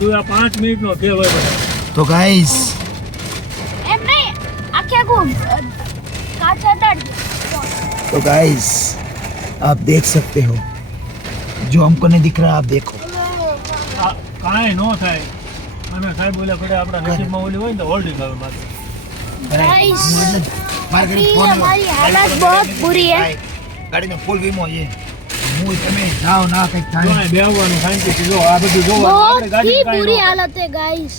બધું આ 5 મિનિટનો ખેલ હોય બધા. तो गाइस એમ નહીં આખે કો કાચા દાડ तो गाइस आप देख सकते हो जो हमको नहीं दिख रहा आप देखो આ કાંઈ ન થાય અને સાહેબ બોલ્યા પડે આપણા નસીબમાં ઓલી હોય ને તો હોલ્ડિંગ આવે માથે. गाइस मार गाड़ी ये फोन हमारी हालत बहुत बुरी है गाड़ी में फुल वीमो ये હું તમે જાઓ ના કઈક જો થાય અહીં બેહવાનું શાંતિથી જો આ બધું જોવાનું बहुत આપણે ગાડી ही કાંઈ ન बुरी થાય. हालत है गाइस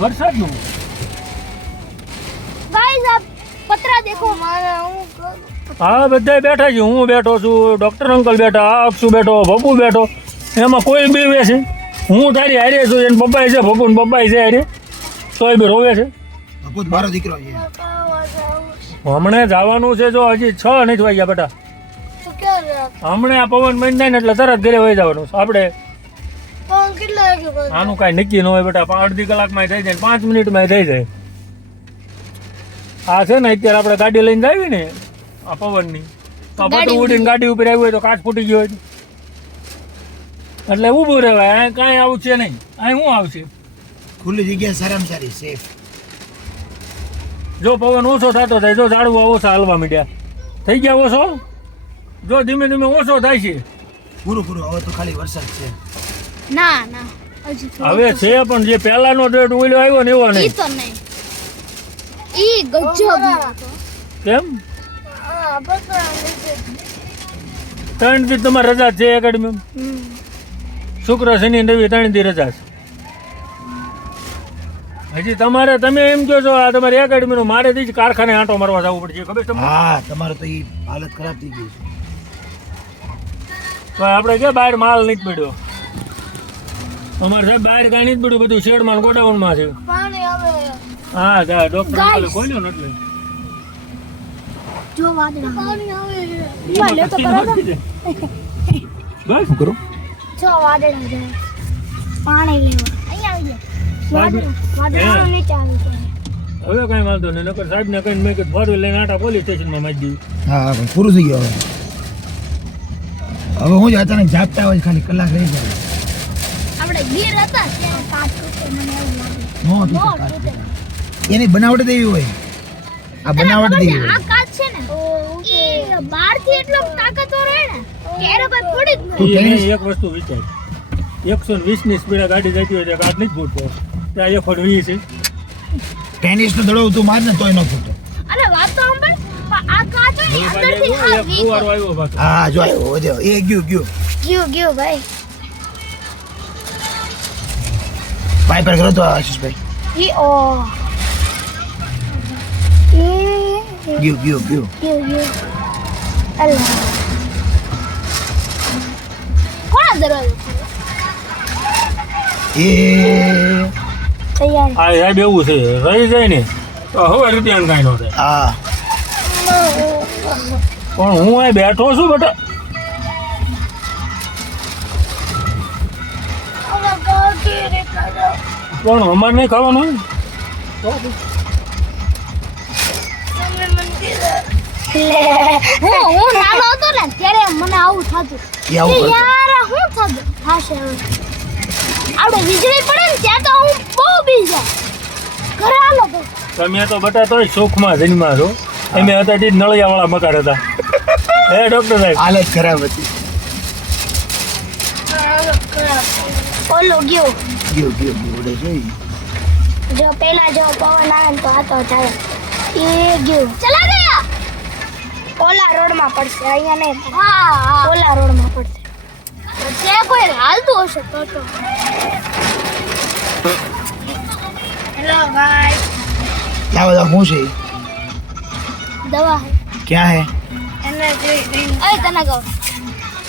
વરસાદનું गाइस आप पतरा देखो હા બધાય બેઠા છે. હું બેઠો છું, ડોક્ટર અંકલ બેઠા, આ અક્ષુ બેઠો, પપ્પુ બેઠો. એમાં કોઈ બીવે છે? હું તારી હારે છું, એને પપ્પાય છે, પપ્પુ ને પપ્પાય છે હારે, તોય બી રોવે છે. બપોર મારો દીકરો છે હમણે જવાનું છે, જો હજી 6 નથી વાગ્યા બેટા. तो क्या रहा હમણે આ પવન બંધ થાય ને એટલે તરત ઘરે વહી જવાનું છે. આપણે कौन कितना है के बाद આનું કાંઈ નક્કી ન હોય બેટા. અડધી કલાકમાં થઈ જાય ને 5 મિનિટમાં થઈ જાય. આ છે ને અત્યારે આપણે ગાડી લઈને જાવી ને આ પવનની તો આ પતરું ઉડીને ગાડી ઉપર આવ્યું હોય તો કાચ ફૂટી ગયો હોય એટલે ઊભું રહેવાય. અહીં કાંઈ આવું છે નહીં. અહીં શું આવશે? ખુલ્લી જગ્યા સારામાં સારી સેફ જો પવન ઓછો થતો થાય, જો ઝાડવા ઓછા હાલવા માંડ્યા, થઈ ગયા ઓછો, જો ધીમે ધીમે ઓછો થાય છે. પૂરું પૂરું હવે તો ખાલી વરસાદ છે ना ना अजी હવે છે પણ જે પહેલાનો ડેટ ઓલ્યો આવ્યો ને એવો ई નહીં. तो नहीं ई गजब કેમ हां पता 3 દી તમારે રજા છે એકેડમી? શુક્ર શનિ રવિ 3 દી રજા છે. હજી તમારે તમે એમ કહો છો આ તમારી એકેડમીનું, મારે થી જ કારખાને આંટો મારવા જવું પડશે, ખબર છે તમને? હા તમારો તો ઈ હાલત ખરાબ થઈ ગઈ છે તો આપણે કે બહાર માલ નથી પડ્યો. અમારે સાહેબ બહાર કાંઈ નથી પડ્યું, બધું શેડમાં ને ગોડાઉનમાં છે. पानी आवे હા જા ડોક્ટર Guys. અંકલે ખોલ્યો ને એટલે जो वादळा पानी आवे એમાં ले तो કશું करो નથી. બસ શું કરું जो वादळा जाए पानी लेवा અહીં આવી જાય વાદળા વાદળા નીચે આવી જાય હવે કાંઈ વાંધો નહીં. નકર સાહેબને કહીને મેં કીધું 4 વ્હીલ લઈને આટા પોલીસ સ્ટેશનમાં મારી દીધી. હા હા પણ પૂરું થઈ ગયું હવે હવે હું જ અચાનક ઝાપટા હોય ખાલી કલાક રહી જાય આપણે ગીર હતા ત્યાં કાચ તૂટે મને એવું લાગે નો નો તૂટે તૂટે કાચ. એની બનાવટ જ એવી હોય આ બનાવટ જ એવી આ હોય કાચ છે ને એ બહાર થી એટલો તાકાતવર હોય ને કે એને કોઈ ફોડી જ તું એને ટેનિસ- એક વસ્તુ વિચાર, 120 ની સ્પીડે ગાડી જતી હોય તો કાચ નથી ફૂટતો. ત્યાં 120 છે. ટેનિસ નો દડો તું માર ને તોય ન ફૂટે નહીં અને વાત તો સાંભળ પણ આ કાચ હોય ને હવે અંદરથી પાછો હા એક વીક ફુવારો આવ્યો પાછો. હા જો આવ્યો જો એ ગયું ગયો ભાઈ વાઇપર કરો તો આશીષભાઈ ઈ ઓ ગયું ગયો અલ્લાહ કોણ દરવાજો એ તૈયાર આ સાહેબ એવું છે, રહી જાય ને તો હવે રૂપિયાનું કાંઈ ન થાય. હા પણ હું અહીં બેઠો છું બેટા. પણ અમારે નહીં ખાવાનું હોય ને. તો પછી. હું નાનો હતો ને ત્યારે મને આવું થતું એ આવું કે કરતો. યાર શું થશે હવે આપણે વીજળી પડે ને ત્યાં તો હું બહુ બીજા ઘરે આલો તો તમે તો બેટા તોય સુખમાં જન્મા છો. અમે હતા તે નળિયાવાળા મકાન હતા. હે ડોક્ટર સાહેબ, હાલત ખરાબ હતી ઓલો ગયો ગયું ઉડે જોઈ જો પેલા જો પવન આવે ને તો આ તો ચાલે એ ગયો ચલા ગયા ઓલા રોડમાં પડશે અહીંયા નહીં હા ઓલા રોડમાં પડશે ત્યાં કોઈ હાલતું હશે તો હેલો ગાઈસ લાવો તો શું છે ઈ? દવા હે ક્યાં હે એનર્જી ડ્રિંક અય તને કહું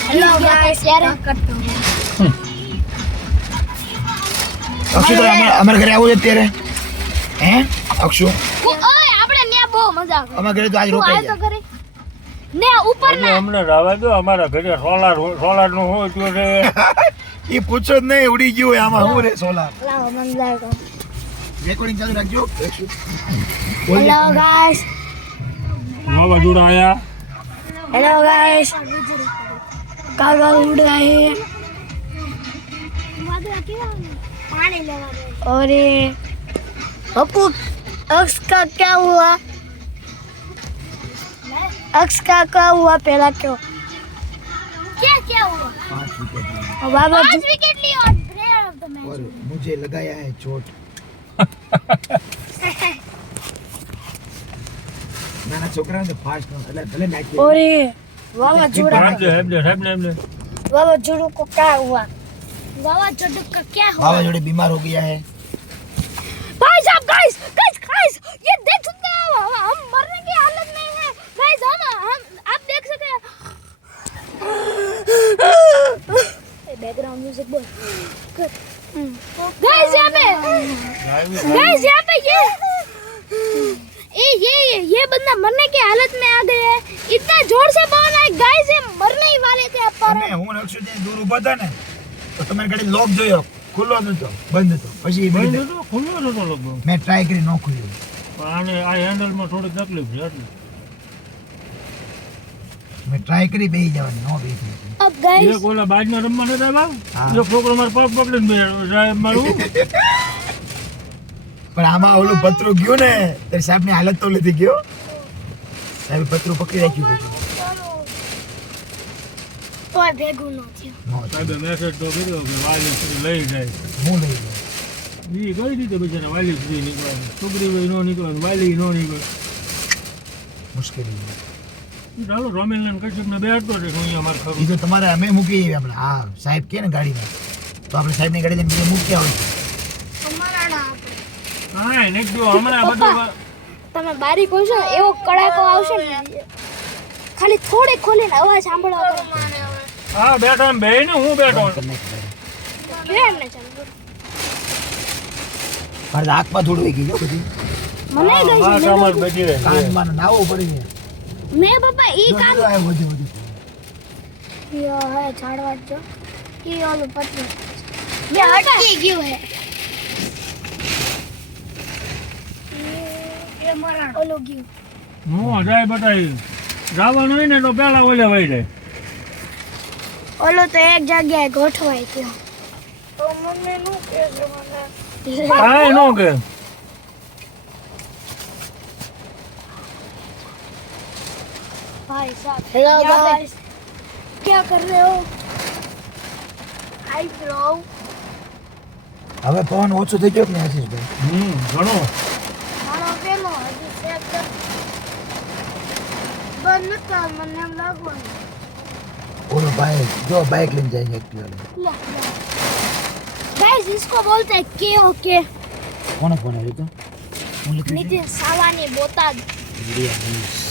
હેલો ગાઈસ યાર કરતો અક્ષુ તો અમારા ઘરે આવું છે અત્યારે હે અક્ષુ ઓય આપણે ન્યા બહુ મજા આવે અમારા ઘરે તો આજ તું રોકાઈ આય તો જાય કરે ને ઉપર એટલે ને અમને રાવા દો. અમારા ઘરે સોલારનું હોય તો છે. એ પૂછો જ નહીં ઉડી ગયું હોય આમાં શું રે સોલાર લાવો મને લાગો રેકોર્ડિંગ ચાલુ રાખજો હેલો ગાઈસ વાવાઝોડા આયા. हेलो गाइस कागल उड़ रहे हैं पानी लेवा दे। और ये अपू अक्स का क्या हुआ? अक्स का क्या हुआ पहला क्यों? क्या हुआ? 5 विकेट लिए और बाबा 5 विकेट लिए और प्लेयर ऑफ द मैच। और मुझे लगाया है चोट નાના છોકરાઓને ફાસ્ટ એટલે ભલે નાખી और ये वावाझोड़ा वावाझोड़ों को क्या हुआ? वावाझोड़ों का क्या हुआ? વાવાઝોડે બીમાર हो गया है भाई साहब गाइस ये देख सकते हैं हम मरने की हालत में हैं गाइस हम आप देख सकते हैं बैकग्राउंड म्यूजिक बोल गाइस यहाँ पे ये बंदा मरने की हालत में आ गया है इतना जोर से पवन आया गाइस ये मरने ही वाले थे अब पर તમે હું ને અક્ષય દૂર ઊભા હતા ને તો તમારી ગાડી લોક જોયો ખુલ્લો નતો બંધ હતો પછી મેં ટ્રાય કરી નો ખુલ્યો મેં ટ્રાય કરી બેહી જવાની નો બેહી अब गाइस પણ આમાં ઓલું પતરું ગયું ને ત્યારે સાહેબ ની હાલત તો લીધી ગયો સાહેબ પતરું પકડી રાખ્યું બધું કોઈ ભેગું ન થયું નો મેસેજ તો કર્યો કે વાલી લઈ જાય હું લઈ ગયો ઈ કઈ રીતે બિચારા વાલી ફ્રી નીકળવાનું છોકરી નો નીકળવાનું વાલી નો નીકળે મુશ્કેલી ચાલો રોમેલન કશ્યપ ને બેઠતો છે હું અહીંયા મારે એ ખરું તો તમારે અમે મૂકી આવીએ આપણે હા સાહેબ કે ને ગાડીમાં તો આપણે સાહેબની ગાડી લઈને બીજે મૂકી આવીએ અમારા ના હા ને જો હમણાં બધું તમે બારી ખોલશો ને એવો કડાકો આવશે ને ખાલી થોડે ખોલીને અવાજ સાંભળવા કરો હા બેઠો એમ બે ને હું બેઠો કેમ ને ચાલુ મારે તો આંખમાં થોડું ગઈ ગયો બધું મને ગઈ છે કામમાં બેઠી રહે કાનમાં નાવું પડી જાય મેં પપ્પા ઈ કામ વધુ યો હે ઝાડવા જો ઈ ઓલું પતલું ये अटकी गયું है ये मरण ओलो गયું હું જાય બતાવી જવાનું હોય ને તો પેલા ઓલે વહી જાય ઓલો તો એક જગ્યાએ ગોઠવાઈ ગયો તો મને નું કે કાંઈ નો કે भाई साहब हेलो गाइस क्या कर रहे हो हाय ब्रो હવે પવન ઓછો થઈ ગયો કે નહીં આશીષભાઈ ઘણો મારો પેલો હજી સેટ બંધ નતા મને એમ લાગવાનું ઓલો ભાઈ જો બાઇક લઈને જાય છે એક્ટિવા गाइस इसको बोलते हैं के ओके કોને ફોન આવ્યો તો હું લખી नितिन सावानी बोताद વિડિયા ન્યૂઝ